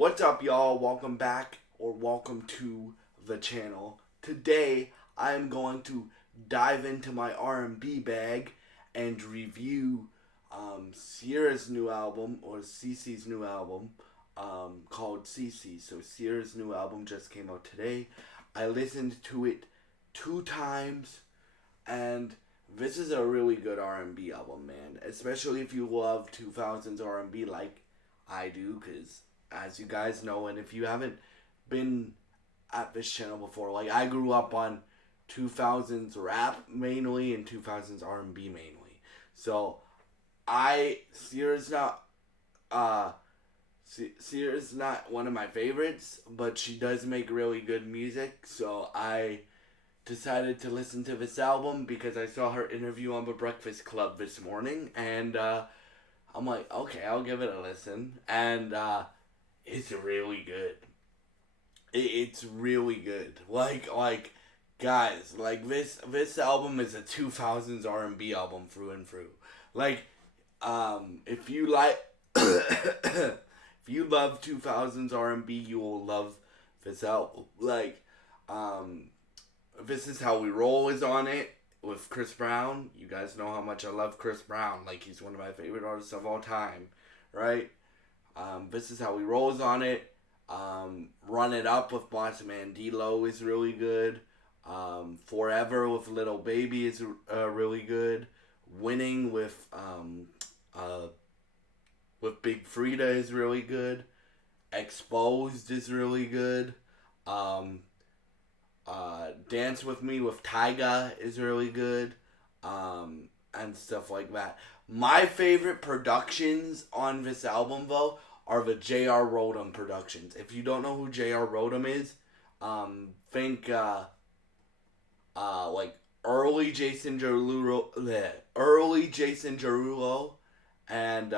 What's up, y'all? Welcome back or welcome to the channel. Today, I'm going to dive into my R&B bag and review Ciara's new album, or Cici's new album, called Cici. So Ciara's new album just came out today. I listened to it 2 times, and this is a really good R&B album, man. Especially if you love 2000s R&B like I do, because as you guys know, and if you haven't been at this channel before, like I grew up on 2000s rap mainly and 2000s R&B mainly. So Ciara's not Ciara's not one of my favorites, but she does make really good music. So I decided to listen to this album because I saw her interview on The Breakfast Club this morning, and I'm like, okay, I'll give it a listen, and it's really good. It's really good. Guys, like this album is a 2000s R&B album through and through. Like, if you like, if you love 2000s R&B, you will love this album. Like, This Is How We Roll is on it with Chris Brown. You guys know how much I love Chris Brown. Like, he's one of my favorite artists of all time, right? This Is How We Roll is on it. Run It Up with Boss Man D-Lo is really good. Forever with Little Baby is really good. Winning with Big Frida is really good. Exposed is really good. Dance With Me with Tyga is really good. And stuff like that. My favorite productions on this album, though, are the J.R. Rodham productions. If you don't know who J.R. Rodham is, think like early Jason Derulo, and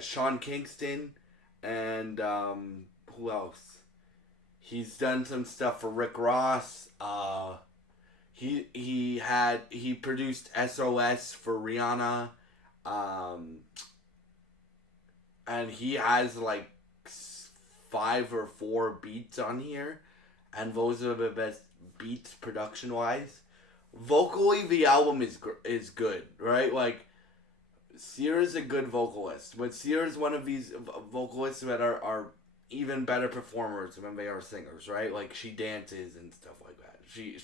Sean Kingston, and who else? He's done some stuff for Rick Ross. He produced SOS for Rihanna. And he has like 5 or 4 beats on here, and those are the best beats production wise. Vocally, the album is good, right? Like, Ciara's a good vocalist, but Ciara's one of these vocalists that are even better performers than they are singers, right? Like, she dances and stuff like that. She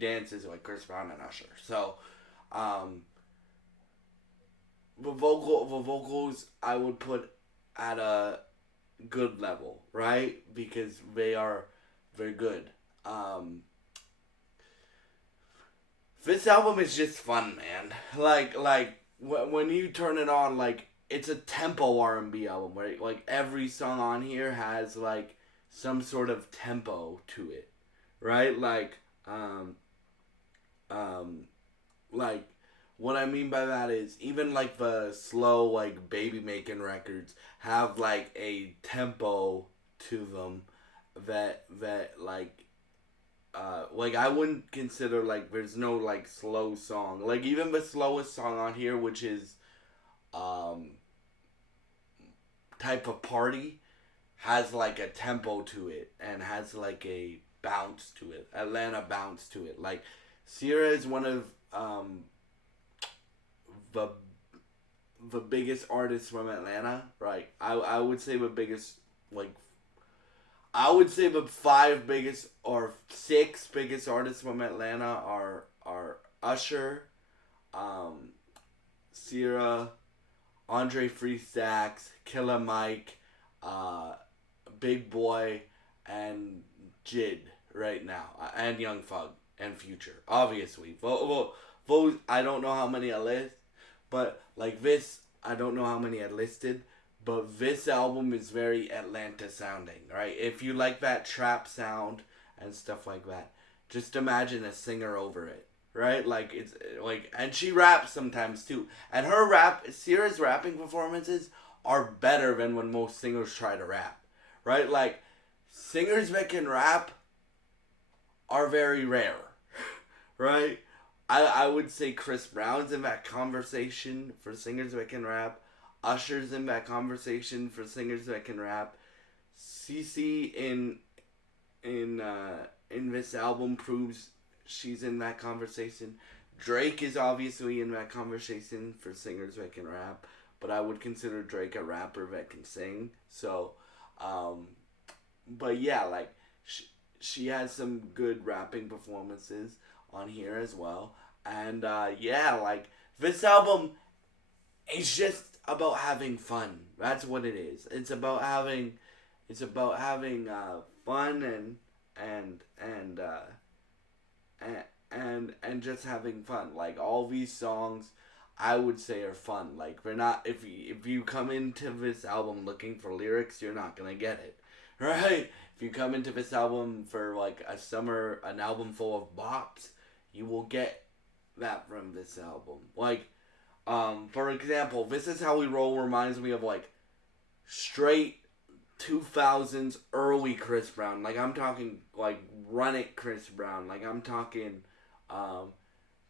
dances like Chris Brown and Usher. So, the vocals I would put at a good level, right? Because they are very good. This album is just fun, man. When you turn it on, like, it's a tempo R&B album, right? Like, every song on here has like some sort of tempo to it, right? Like, what I mean by that is, even like the slow, like, baby making records have like a tempo to them that like I wouldn't consider, like, there's no like slow song. Like, even the slowest song on here, which is Type of Party, has like a tempo to it and has like a bounce to it, Atlanta bounce to it. Like, Ciara is one of the biggest artists from Atlanta, right? I would say the biggest, like, I would say the 5 biggest or 6 biggest artists from Atlanta are Usher, Ciara, Andre Free Stacks, Killer Mike, Big Boy, and Jid right now, and Young Thug and Future. Obviously, those I don't know how many I list, but like this, I don't know how many I listed. But this album is very Atlanta sounding, right? If you like that trap sound and stuff like that, just imagine a singer over it, right? Like, it's like, and she raps sometimes too. And Ciara's rapping performances are better than when most singers try to rap, right? Like, singers that can rap are very rare, right? I would say Chris Brown's in that conversation for singers that can rap. Usher's in that conversation for singers that can rap. Cici in this album proves she's in that conversation. Drake is obviously in that conversation for singers that can rap, but I would consider Drake a rapper that can sing. So, um, but yeah, like she has some good rapping performances on here as well, and yeah, like this album is just about having fun. That's what it is. It's about having fun and and just having fun. Like all these songs, I would say are fun. Like they're not. If you come into this album looking for lyrics, you're not gonna get it, right? If you come into this album for like an album full of bops, you will get that from this album. Like, for example, This Is How We Roll reminds me of like straight 2000s early Chris Brown. Like I'm talking like Run It Chris Brown. Like I'm talking um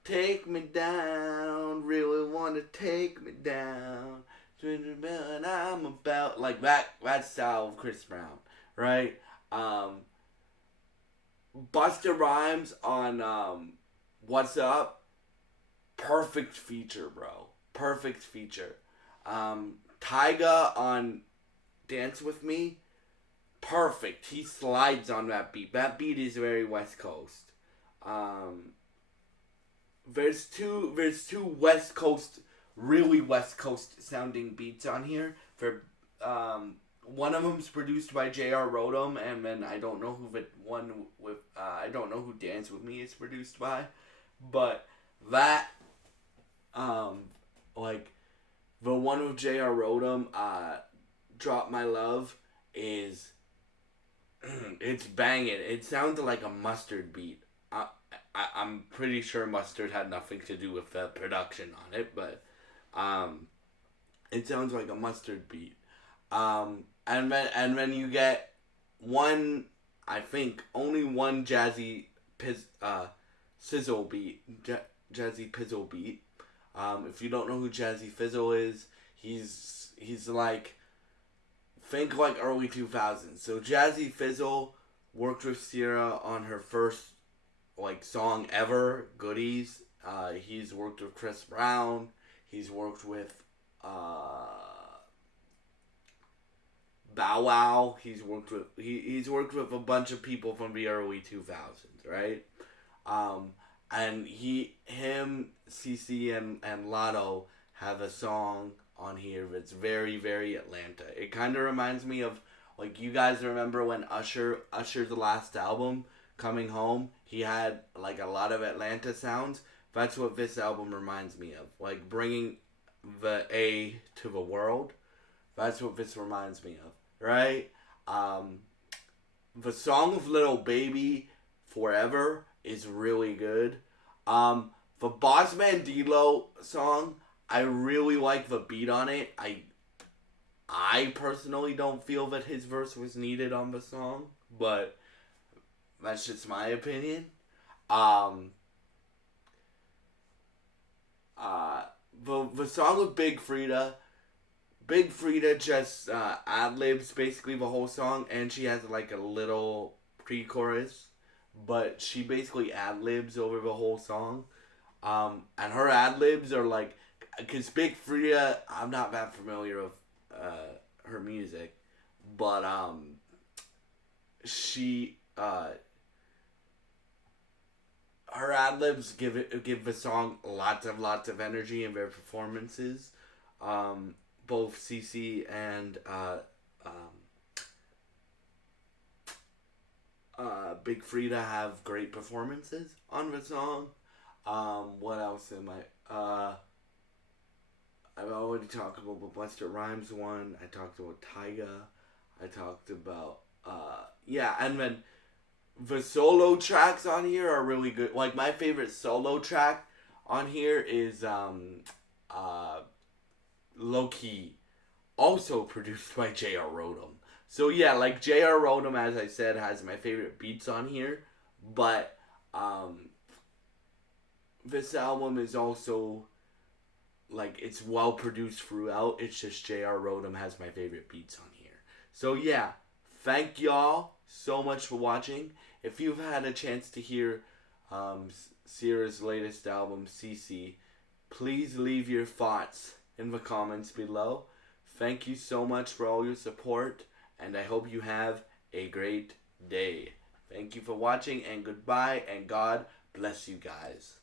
take me down, really wanna take me down. And I'm about like that style of Chris Brown, right? Um Busta Rhymes on What's Up? Perfect feature, bro. Perfect feature. Tyga on Dance With Me, perfect. He slides on that beat. That beat is very West Coast. Um, there's two West Coast, really West Coast sounding beats on here. One of them's produced by J.R. Rodham, and then I don't know I don't know who Dance With Me is produced by, but that like the one with J.R. Rodham, Drop My Love is it's banging. It sounds like a Mustard beat. I'm pretty sure Mustard had nothing to do with the production on it, but it sounds like a Mustard beat. And then you get one, I think only one sizzle beat, jazzy pizzle beat. If you don't know who Jazzy Fizzle is, he's like, think like early 2000s. So Jazzy Fizzle worked with Ciara on her first like song ever, Goodies. He's worked with Chris Brown. He's worked with Bow Wow. He's worked with a bunch of people from the early 2000s, right? And him, Cici, and Lotto have a song on here that's very, very Atlanta. It kind of reminds me of, like, you guys remember when Usher's last album, Coming Home, he had, like, a lot of Atlanta sounds. That's what this album reminds me of. Like, bringing the A to the world. That's what this reminds me of, right? The song of Little Baby, Forever, is really good. The Bossman D-Lo song, I really like the beat on it. I personally don't feel that his verse was needed on the song, but that's just my opinion. The song with Big Frida just ad-libs basically the whole song, and she has like a little pre-chorus, but she basically ad-libs over the whole song. And her ad-libs are like, because Big Frida, I'm not that familiar with her music, but she her ad-libs give the song lots of energy in their performances. Both Cici and Big Frida have great performances on the song. What else am I? I've already talked about the Busta Rhymes one. I talked about Tyga. I talked about yeah, and then the solo tracks on here are really good. Like my favorite solo track on here is Low Key, also produced by J.R. Rodham. So yeah, like J.R. Rodham, as I said, has my favorite beats on here, but this album is also like it's well produced throughout. It's just J.R. Rodham has my favorite beats on here. So yeah, thank y'all so much for watching. If you've had a chance to hear Ciara's latest album, Cici, please leave your thoughts in the comments below. Thank you so much for all your support, and I hope you have a great day. Thank you for watching, and goodbye, and God bless you guys.